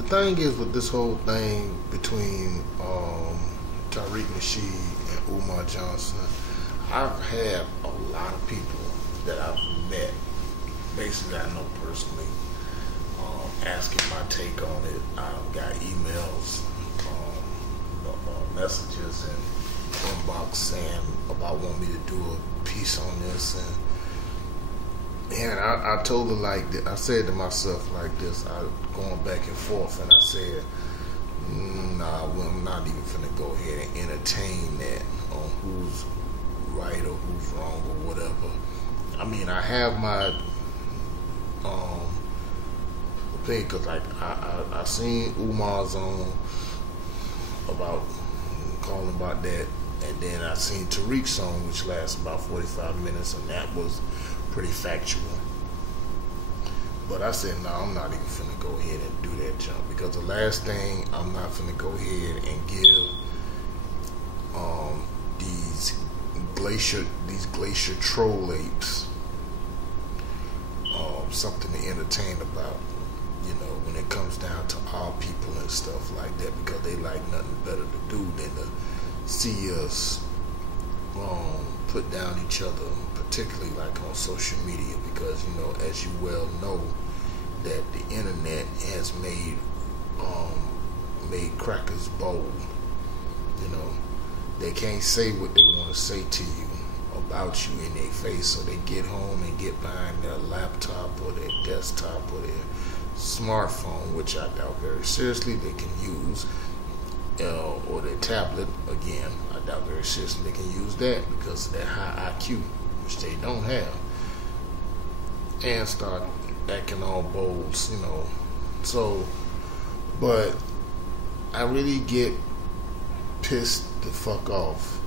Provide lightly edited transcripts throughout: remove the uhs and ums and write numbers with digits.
the thing is with this whole thing between Tariq Nasheed and Umar Johnson, I've had a lot of people that I've met, basically I know personally, asking my take on it. I've got emails, messages, and inbox saying about wanting me to do a piece on this, and I told her like this, I said to myself like this, I going back and forth, and I said, nah, well, I'm not even finna go ahead and entertain that on who's right or who's wrong or whatever. I mean, I have my thing, because like I seen Umar's on about calling about that, and then I seen Tariq's song, which lasts about 45 minutes, and that was pretty factual. But I said, no, I'm not even finna go ahead and do that jump, because the last thing I'm not finna go ahead and give these glacier troll apes something to entertain about, you know, when it comes down to our people and stuff like that, because they like nothing better to do than to see us put down each other, particularly like on social media, because, you know, as you well know, that the internet has made crackers bold. You know, they can't say what they want to say to you about you in their face, so they get home and get behind their laptop or their desktop or their smartphone, which I doubt very seriously they can use, or their tablet. Again, I doubt very seriously they can use that because of their high IQ, which they don't have, and start acting all bold, you know. So, but I really get pissed the fuck off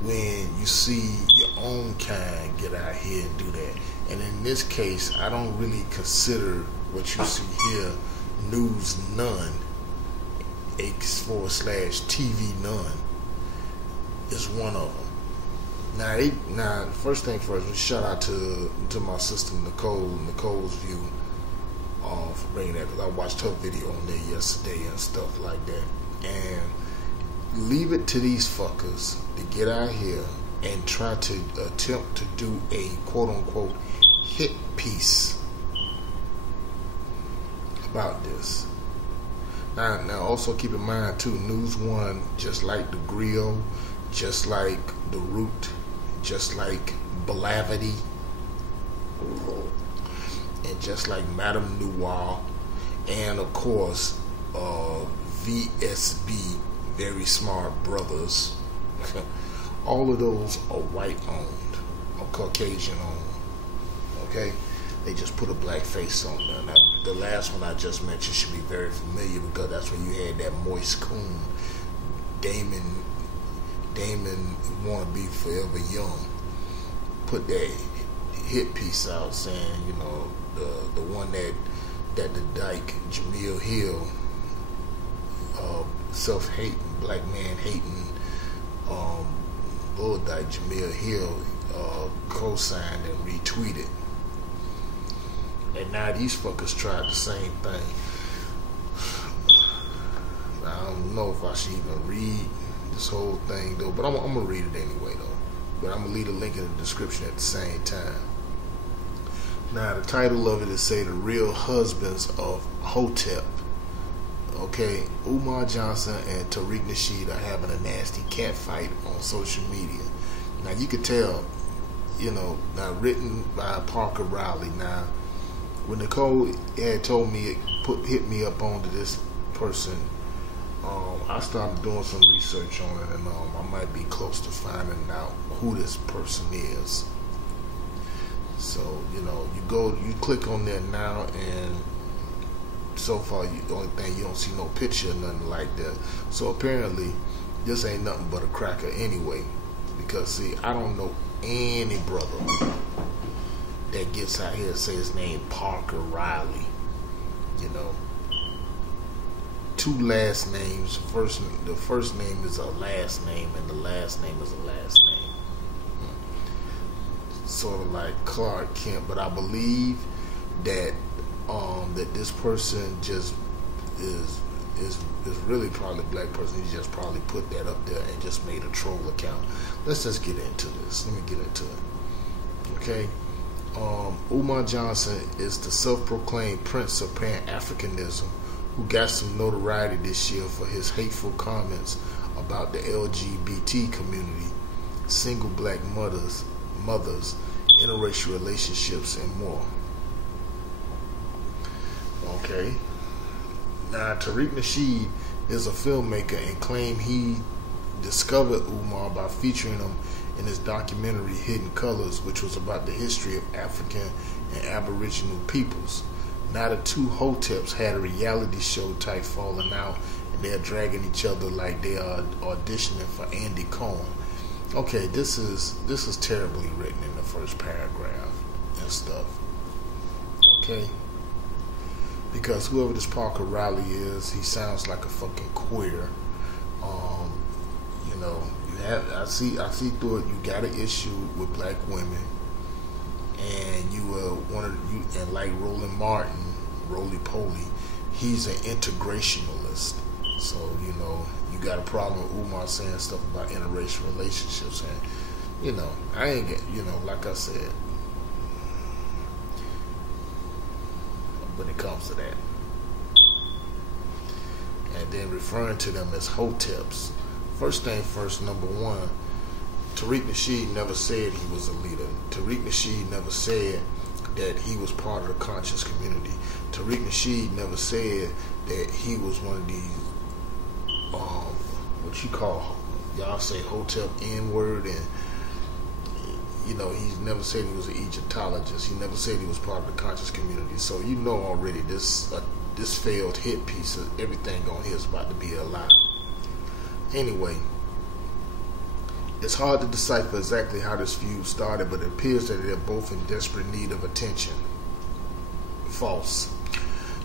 when you see your own kind get out here and do that. And in this case, I don't really consider what you see here NewsNONE /TV none is one of them. Now, first thing first, shout out to my sister Nicole's View, for bringing that, because I watched her video on there yesterday and stuff like that. And leave it to these fuckers to get out here and try to attempt to do a quote-unquote hit piece about this. Now also keep in mind too, News One, just like the Griot, just like the Root, just like Blavity, and just like Madame Noir, and of course VSB, Very Smart Brothers, all of those are white owned or Caucasian owned. Okay, they just put a black face on there. Now, the last one I just mentioned should be very familiar, because that's when you had that Moist Coon, Damon Wanna Be Forever Young, put that hit piece out saying, you know, the one that the dyke Jamil Hill, self-hating, black man hating, bull dyke Jamil Hill co-signed and retweeted. And now these fuckers tried the same thing. I don't know if I should even read this whole thing though, but I'm gonna read it anyway though. But I'm gonna leave a link in the description at the same time. Now the title of it is "Say the Real Husbands of Hotep." Okay, Umar Johnson and Tariq Nasheed are having a nasty cat fight on social media. Now you could tell, you know, now written by Parker Riley. Now, when Nicole had told me, hit me up onto this person, I started doing some research on it, and I might be close to finding out who this person is. So, you know, you click on there now, and so far, the only thing, you don't see no picture or nothing like that. So apparently, this ain't nothing but a cracker anyway. Because see, I don't know any brother that gets out here and say his name Parker Riley. You know, two last names. The first name is a last name, and the last name is a last name. Sort of like Clark Kent, but I believe that that this person just is really probably a black person. He just probably put that up there and just made a troll account. Let's just get into this. Let me get into it. Okay. Umar Johnson is the self-proclaimed prince of Pan-Africanism who got some notoriety this year for his hateful comments about the LGBT community, single black mothers, interracial relationships, and more. Okay. Now, Tariq Nasheed is a filmmaker and claimed he discovered Umar by featuring him in his documentary Hidden Colors, which was about the history of African and Aboriginal peoples. Now the two Hoteps had a reality show type falling out, and they're dragging each other like they are auditioning for Andy Cohen. Okay, this is terribly written in the first paragraph and stuff. Okay? Because whoever this Parker Riley is, he sounds like a fucking queer. You know, I see through it. You got an issue with black women, and you and like Roland Martin, Roly Poly, he's an integrationalist. So you know, you got a problem with Umar saying stuff about interracial relationships, and you know, I ain't get, you know, like I said, when it comes to that, and then referring to them as Hoteps. First thing first, number one, Tariq Nasheed never said he was a leader. Tariq Nasheed never said that he was part of the conscious community. Tariq Nasheed never said that he was one of these, what you call, y'all say Hotep N-word, and you know, he's never said he was an Egyptologist. He never said he was part of the conscious community. So you know already this failed hit piece of everything on here is about to be a lie. Anyway, it's hard to decipher exactly how this feud started, but it appears that they're both in desperate need of attention. False.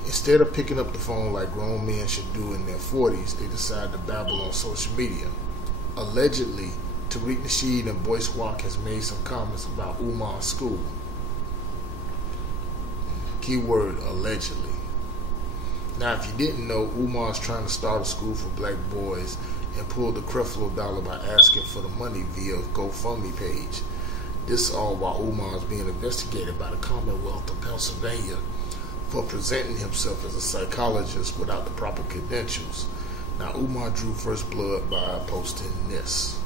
Instead of picking up the phone like grown men should do in their 40s, they decide to babble on social media. Allegedly, Tariq Nasheed and Boyce Watkins made some comments about Umar's school. Keyword allegedly. Now, if you didn't know, Umar's trying to start a school for black boys and pulled the Creflo dollar by asking for the money via a GoFundMe page. This all while Umar is being investigated by the Commonwealth of Pennsylvania for presenting himself as a psychologist without the proper credentials. Now, Umar drew first blood by posting this.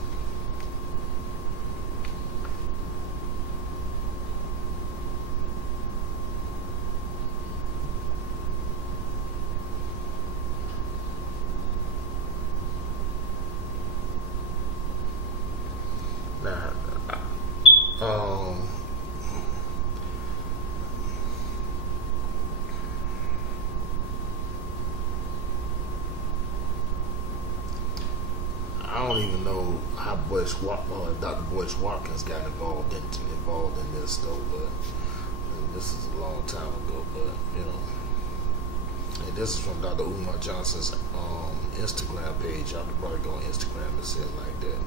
I don't even know how Dr. Boyce Watkins got involved in this though, but this is a long time ago. But you know, and this is from Dr. Umar Johnson's Instagram page. Y'all could probably go on Instagram and see it like that.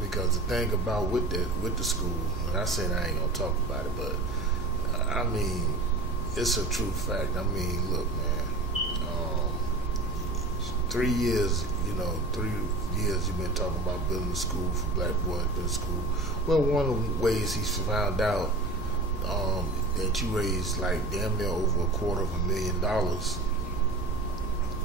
Because the thing about with the school, and I said I ain't gonna talk about it, but I mean, it's a true fact. I mean, look, man. 3 years, 3 years you've been talking about building a school for black boys, building school. Well, one of the ways he's found out that you raised like damn near over $250,000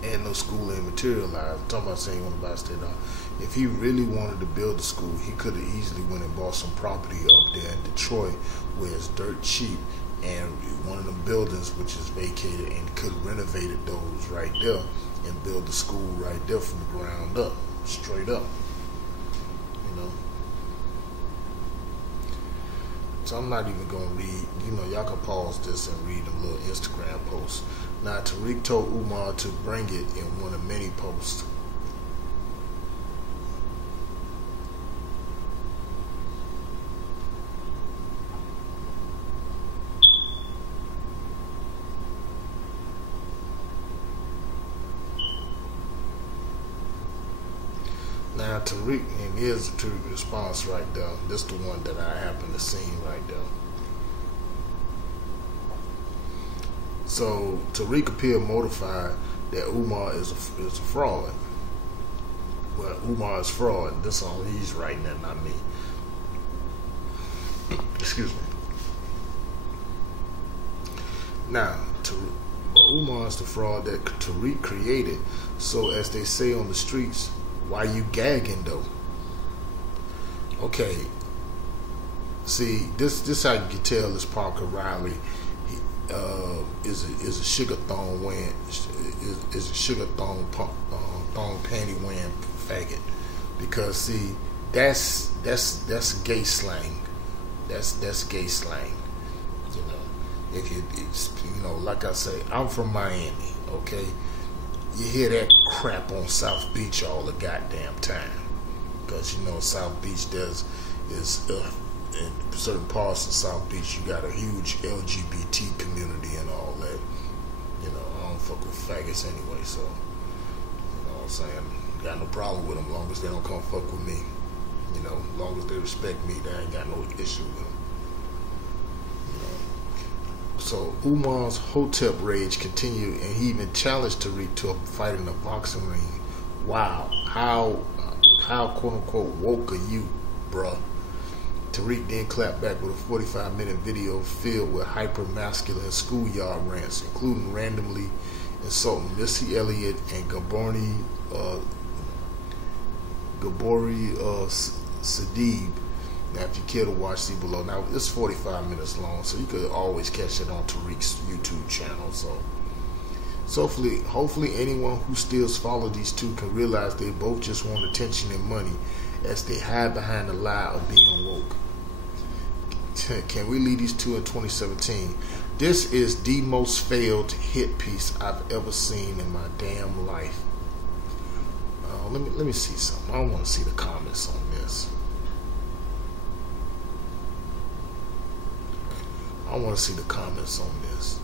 and no school ain't materialized. I'm talking about saying he wanted to buy a state dog. If he really wanted to build a school, he could have easily went and bought some property up there in Detroit where it's dirt cheap, and one of them buildings which is vacated, and could have renovated those right there and build the school right there from the ground up, straight up. So I'm not even going to read, y'all can pause this and read them little Instagram posts. Now, Tariq told Umar to bring it in one of many posts. Now, Now Tariq, and here's the Tariq response right there. This is the one that I happen to see right there. So Tariq appeared mortified that Umar is a fraud. Well, Umar is fraud. This on he's writing that, not me. Excuse me. Now, Umar is the fraud that Tariq created. So, as they say on the streets, why you gagging though? Okay. See, this how you can tell this Parker Riley is a sugar thong wearing is a sugar thong panty wearing faggot, because see that's gay slang. That's gay slang. You know, if it's like I say, I'm from Miami. Okay, you hear that crap on South Beach all the goddamn time, because South Beach in certain parts of South Beach you got a huge LGBT community and all that. I don't fuck with faggots anyway, so what I'm saying, got no problem with them as long as they don't come fuck with me. As long as they respect me, they ain't got no issue with them. So Umar's Hotep rage continued, and he even challenged Tariq to a fight in a boxing ring. Wow, how quote unquote woke are you, bruh? Tariq then clapped back with a 45-minute video filled with hyper-masculine schoolyard rants, including randomly insulting Missy Elliott and Gabori Sadib. Now, if you care to watch, see below. Now, it's 45 minutes long, so you could always catch it on Tariq's YouTube channel. So hopefully anyone who still follows these two can realize they both just want attention and money, as they hide behind the lie of being woke. Can we leave these two in 2017? This is the most failed hit piece I've ever seen in my damn life. Let me see something. I want to see the comments on this. I want to see the comments on this.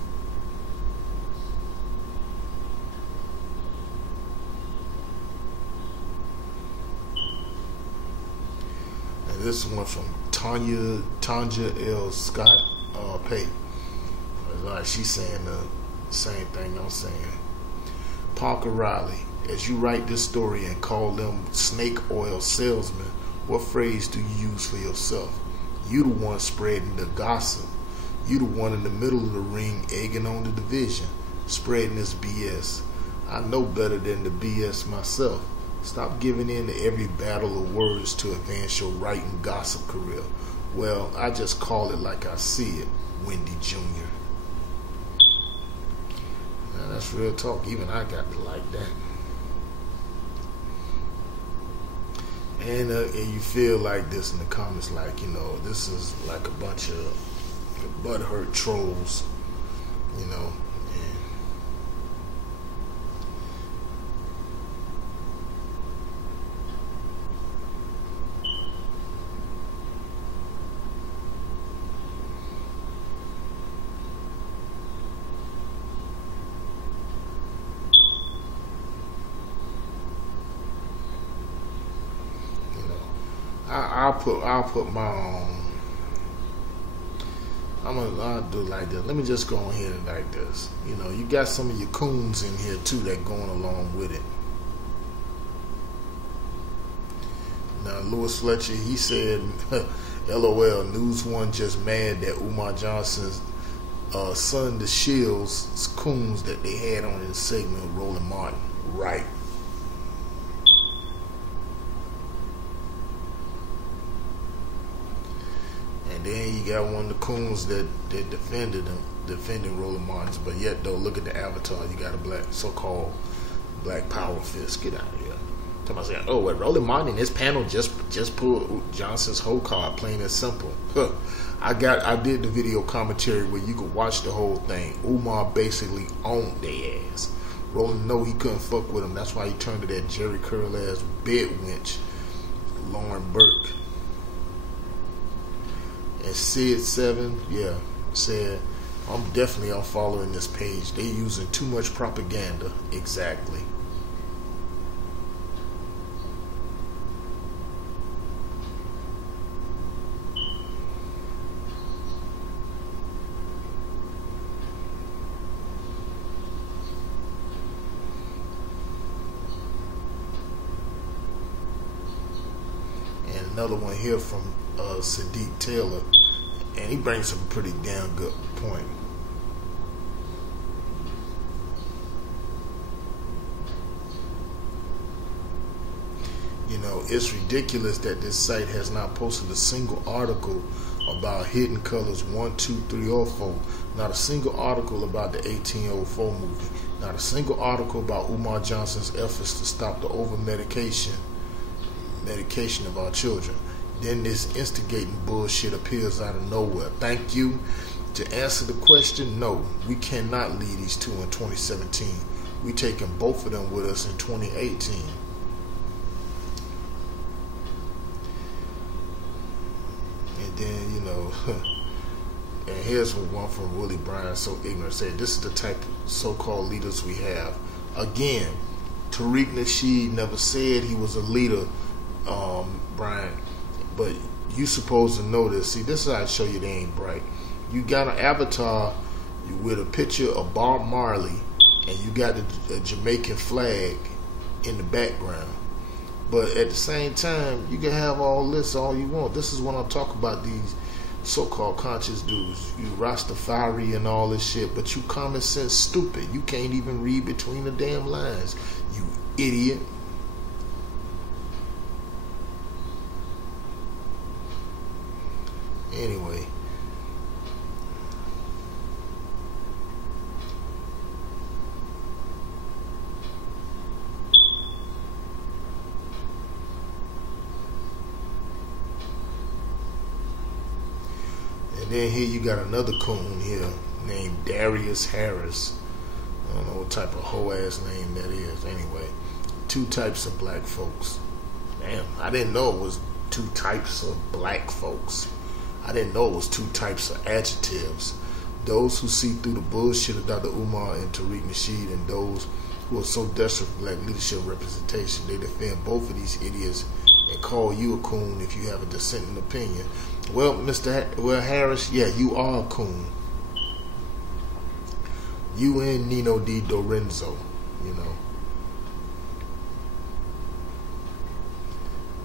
And this one from Tanya L. Scott Pate. Like she's saying the same thing I'm saying. Parker Riley, as you write this story and call them snake oil salesmen, what phrase do you use for yourself? You the one spreading the gossip. You the one in the middle of the ring egging on the division, spreading this BS. I know better than the BS myself. Stop giving in to every battle of words to advance your writing gossip career. Well, I just call it like I see it, Wendy Jr. Now that's real talk. Even I got to like that. And you feel like this in the comments, like, this is like a bunch of butthurt trolls, and I'll put my own. I'll do like this. Let me just go on here and like this. You got some of your coons in here too that going along with it. Now Lewis Fletcher, he said, LOL, News One just mad that Umar Johnson's son the Shields coons that they had on in the segment with Roland Martin. Right. And then you got one of the coons that defended Roland Martins, but yet though, look at the avatar. You got a so-called black power fist. Get out of here. Somebody saying, "Oh, well, Roland Martin in this panel just pulled Johnson's whole card, plain and simple." Huh. I did the video commentary where you could watch the whole thing. Umar basically owned their ass. Roland know he couldn't fuck with him. That's why he turned to that Jerry Curl ass bed wench, Lauren Burke. And Sid7, yeah, said, I'm definitely unfollowing this page. They using too much propaganda. Exactly. another one here from Sadiq Taylor, and he brings some pretty damn good point. You know, it's ridiculous that this site has not posted a single article about Hidden Colors 1, 2, 3, or 4. Not a single article about the 1804 movie. Not a single article about Umar Johnson's efforts to stop the over-medication of our children. Then this instigating bullshit appears out of nowhere. Thank you. To answer the question, no, we cannot leave these two in 2017. We taking both of them with us in 2018. And then, you know, and here's one from Willie Bryan, so ignorant, said, this is the type of so-called leaders we have. Again, Tariq Nasheed never said he was a leader, Brian, but you supposed to know this. See, this is how I show you they ain't bright. You got an avatar with a picture of Bob Marley, and you got a Jamaican flag in the background. But at the same time, you can have all this all you want. This is when I talk about these so-called conscious dudes. You Rastafari and all this shit, but you common sense stupid. You can't even read between the damn lines. You idiot. Anyway. And then here you got another coon here named Darius Harris. I don't know what type of hoe ass name that is. Anyway, two types of black folks. Damn, I didn't know it was two types of black folks. I didn't know it was two types of adjectives. Those who see through the bullshit of Dr. Umar and Tariq Nasheed, and those who are so desperate for black leadership representation. They defend both of these idiots and call you a coon if you have a dissenting opinion. Well, Mr. Harris, yeah, you are a coon. You and Nino D. Dorenzo, you know.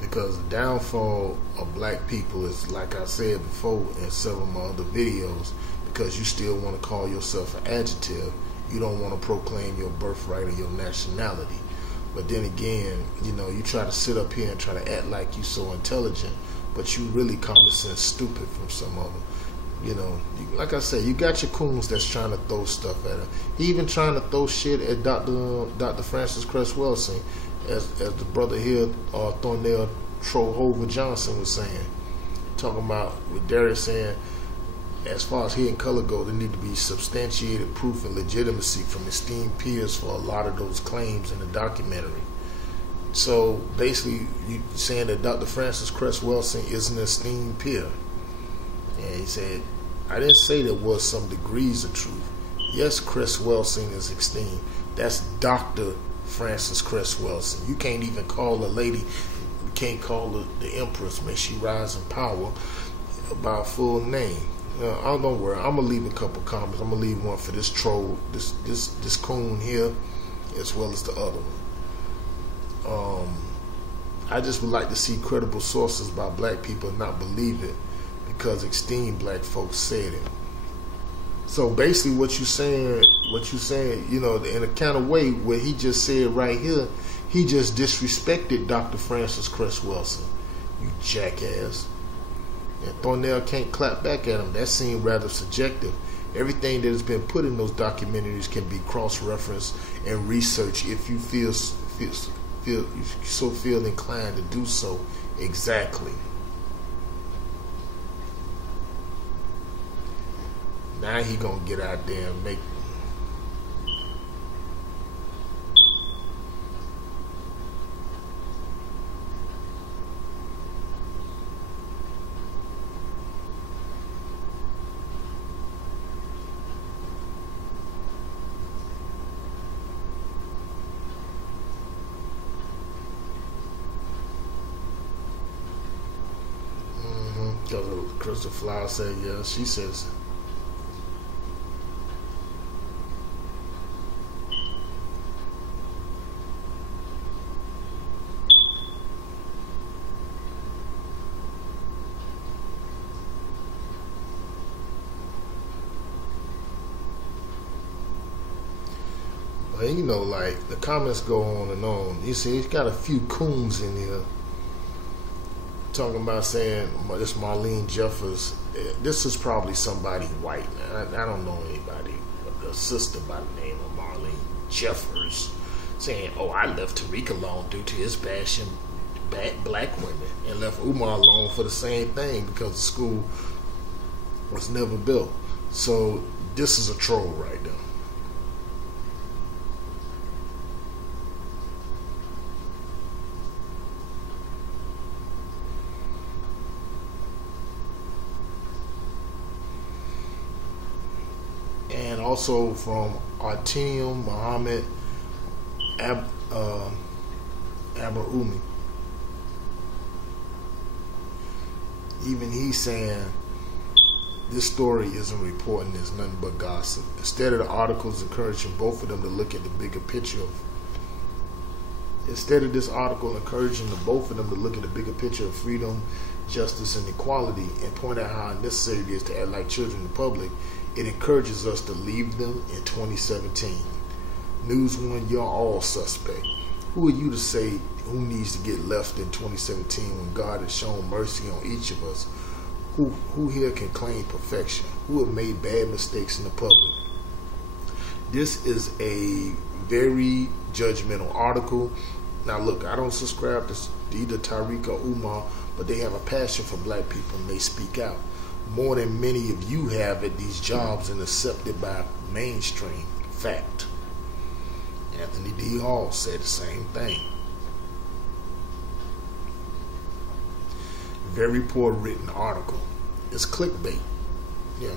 Because the downfall of black people is, like I said before in several of my other videos, because you still want to call yourself an adjective. You don't want to proclaim your birthright or your nationality. But then again, you know, you try to sit up here and try to act like you so intelligent, but you really common sense stupid from some of them. You know, like I said, you got your coons that's trying to throw stuff at her. He even trying to throw shit at Dr. Francis Cress Welsing, as the brother here, Thornell Trohova Johnson was saying, talking about with Darius saying, as far as Hidden Color go, there need to be substantiated proof and legitimacy from esteemed peers for a lot of those claims in the documentary. So basically, you saying that Dr. Francis Cress Welsing is an esteemed peer. And he said, I didn't say there was some degrees of truth. Yes, Cress Welsing is esteemed. That's Dr. Francis Cress Welsing. You can't even call a lady, you can't call her the Empress, may she rise in power, by a full name. Don't worry, I'm gonna leave a couple comments. I'm gonna leave one for this troll, this coon here, as well as the other one. I just would like to see credible sources by black people and not believe it because esteemed black folks said it. So basically, what you saying, you know, in a kind of way, what he just said right here, he just disrespected Dr. Francis Cress Welsing, you jackass. And Thornell can't clap back at him. That seemed rather subjective. Everything that has been put in those documentaries can be cross-referenced and researched if you feel inclined to do so. Exactly. Now he gonna get out there and make. Crystal Flower said, yeah, she says. Well, you know, like the comments go on and on. You see, it's got a few coons in here talking about saying this Marlene Jeffers. This is probably somebody white. I don't know anybody, a sister by the name of Marlene Jeffers, saying, "Oh, I left Tariq alone due to his bashing black women, and left Umar alone for the same thing because the school was never built." So this is a troll right now. And also from Artemium Muhammad Abraumi. Even he's saying this story isn't reporting, it's nothing but gossip. Instead of the articles encouraging both of them to look at the bigger picture of freedom, justice, and equality, and point out how unnecessary it is to act like children in public, it encourages us to leave them in 2017. NewsNONE, you're all suspect. Who are you to say who needs to get left in 2017 when God has shown mercy on each of us? Who here can claim perfection? Who have made bad mistakes in the public? This is a very judgmental article. Now look, I don't subscribe to either Tariq or Umar, but they have a passion for black people and they speak out more than many of you have at these jobs and accepted by mainstream. Fact. Anthony D. Hall said the same thing. Very poor written article. It's clickbait. Yeah.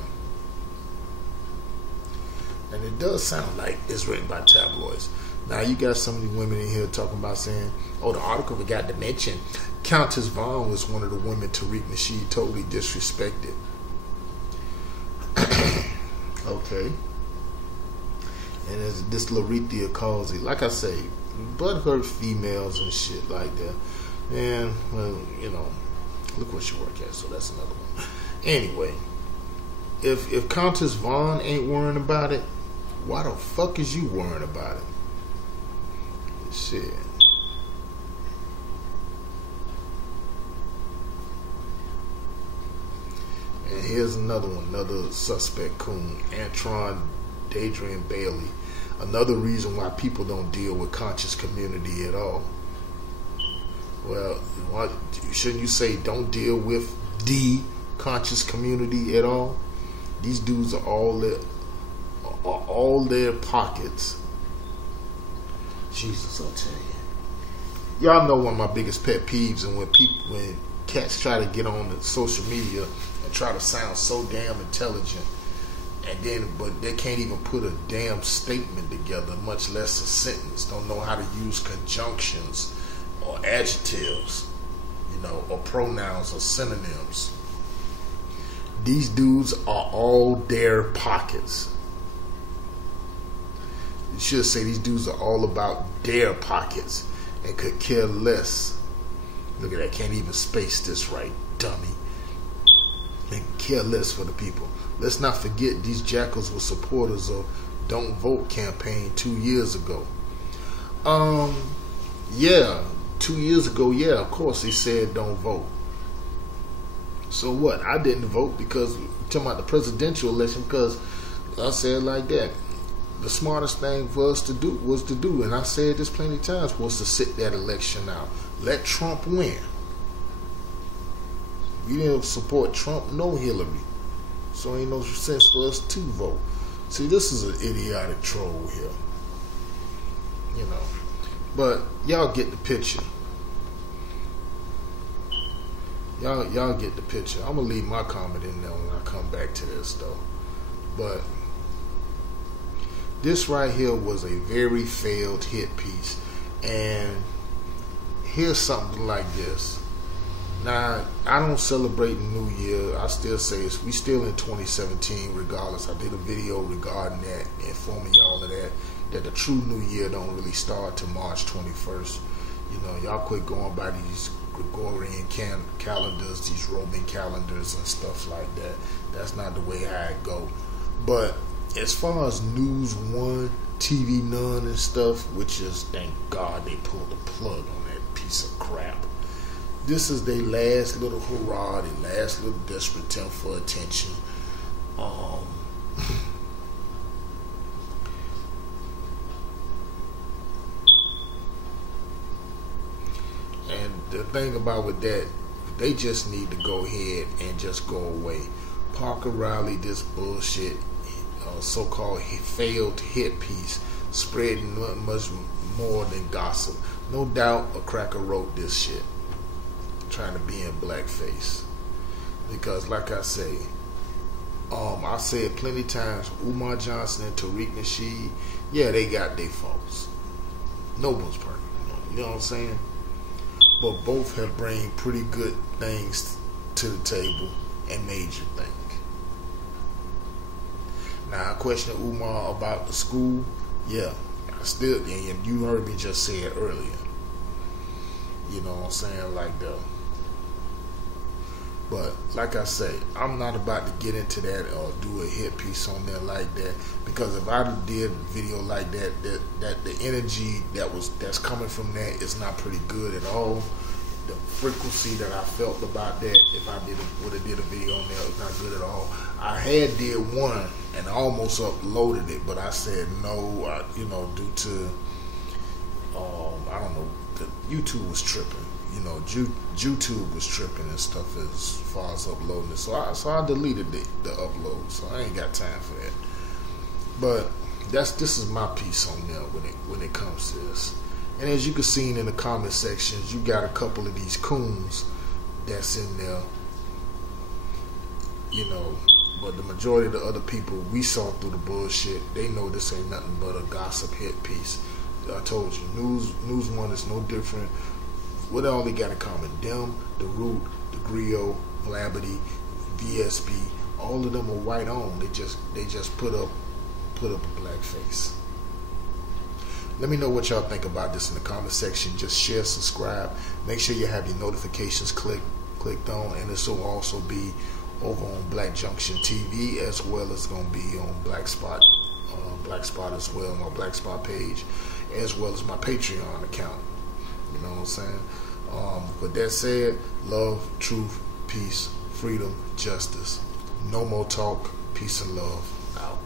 And it does sound like it's written by tabloids. Now you got some of the women in here talking about saying, oh, the article forgot to mention Countess Vaughn was one of the women Tariq Nasheed totally disrespected. Okay. And as this Larethia calls it, like I say, butthurt females and shit like that. And, well, you know, look what you work at, so that's another one. Anyway, if Countess Vaughn ain't worrying about it, why the fuck is you worrying about it? Shit. And here's another one, another suspect coon, Antron Dadrian Bailey. Another reason why people don't deal with conscious community at all. Well, shouldn't you say don't deal with the conscious community at all? These dudes are all their pockets. Jesus, I'll tell you. Y'all know one of my biggest pet peeves, and when cats try to get on the social media and try to sound so damn intelligent, but they can't even put a damn statement together, much less a sentence. Don't know how to use conjunctions or adjectives, you know, or pronouns or synonyms. These dudes are all their pockets. You should say these dudes are all about their pockets and could care less. Look at that, can't even space this right, dummy. And care less for the people. Let's not forget these jackals were supporters of Don't Vote campaign 2 years ago. Yeah, 2 years ago, yeah, of course they said don't vote. So what? I didn't vote because, talking about the presidential election, because I said like that. The smartest thing for us to do was to do, and I said this plenty of times, was to sit that election out. Let Trump win. We didn't support Trump, no Hillary. So ain't no sense for us to vote. See, this is an idiotic troll here. You know. But y'all get the picture. Y'all get the picture. I'm gonna leave my comment in there when I come back to this though. But this right here was a very failed hit piece. And here's something like this. Now, I don't celebrate the New Year. I still say we still in 2017 regardless. I did a video regarding that, informing y'all of that the true New Year don't really start till March 21st. You know, y'all quit going by these Gregorian calendars, these Roman calendars and stuff like that. That's not the way I go. But as far as NewsNONE, TV None and stuff, which is, thank God they pulled the plug on that piece of crap. This is their last little hurrah, their last little desperate attempt for attention. And the thing about with that, they just need to go ahead and just go away. Parker Riley, this bullshit, so-called failed hit piece, spreading nothing much more than gossip. No doubt a cracker wrote this shit, trying to be in blackface. Because like I say, I said plenty times, Umar Johnson and Tariq Nasheed, yeah, they got their faults. No one's perfect, you know what I'm saying? But both have bring pretty good things to the table and made you think. Now I question Umar about the school. Yeah, I still, and you heard me just say it earlier. You know what I'm saying, like the. But like I say, I'm not about to get into that or do a hit piece on there like that, because if I did a video like that, that the energy that's coming from that is not pretty good at all. The frequency that I felt about that, if I would have did a video on there, was not good at all. I had did one and almost uploaded it, but I said no, due to I don't know, the YouTube was tripping. You know, YouTube was tripping and stuff as far as uploading it. So I deleted the upload. So I ain't got time for that. But this is my piece on there when it comes to this. And as you can see in the comment sections, you got a couple of these coons that's in there. You know, but the majority of the other people we saw through the bullshit, they know this ain't nothing but a gossip hit piece. I told you, NewsNONE is no different. What all they got in common? Them, The Root, The Griot, Vlabity, VSB, all of them are white on. They just put up a black face. Let me know what y'all think about this in the comment section. Just share, subscribe. Make sure you have your notifications clicked on, and this will also be over on Black Junction TV, as well as going to be on Black Spot as well, my Black Spot page, as well as my Patreon account. You know what I'm saying? With that said, love, truth, peace, freedom, justice. No more talk. Peace and love. Out.